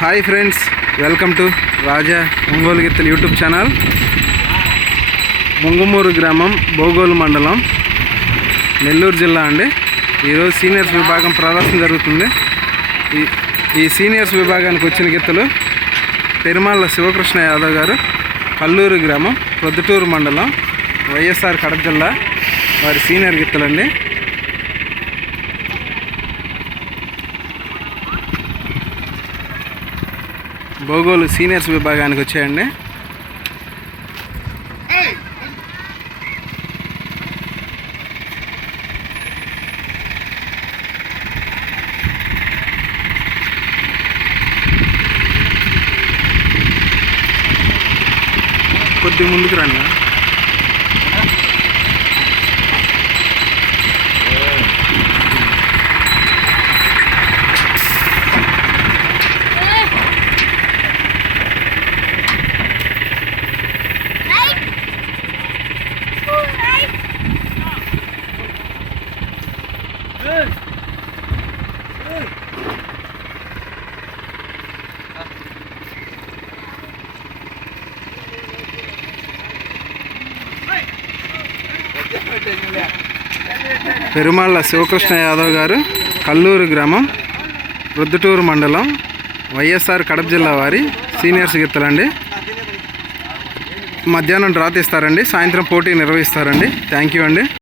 Hi friends welcome to Raja Ongole గిత్తలు YouTube channel. Mungumuru గ్రామం బోగోలు మండలం నెల్లూరు జిల్లా అండి. ఈరోజు సీనియర్స్ విభాగం ప్రదర్శన జరుగుతుంది. ఈ ఈ సీనియర్స్ విభాగానికి వచ్చిన గిత్తలు పెరుమాళ్ళ శివకృష్ణ యాదవ్ గారు కల్లూరు గ్రామం ప్రొద్దుటూరు మండలం వైఎస్ఆర్ కడప జిల్లా వారి సీనియర్ గిత్తలండి. భూగోళ సీనియర్స్ విభాగానికి వచ్చేయండి. కొద్ది ముందుకు రండి. పెరుమాళ్ళ శివకృష్ణ యాదవ్ గారు కల్లూరు గ్రామం రుద్దుటూరు మండలం వైఎస్ఆర్ కడప జిల్లా వారి సీనియర్స్ గిత్తలండి. మధ్యాహ్నం డ్రా తీస్తారండి సాయంత్రం పోటీ నిర్వహిస్తారండి. థ్యాంక్ యూ అండి.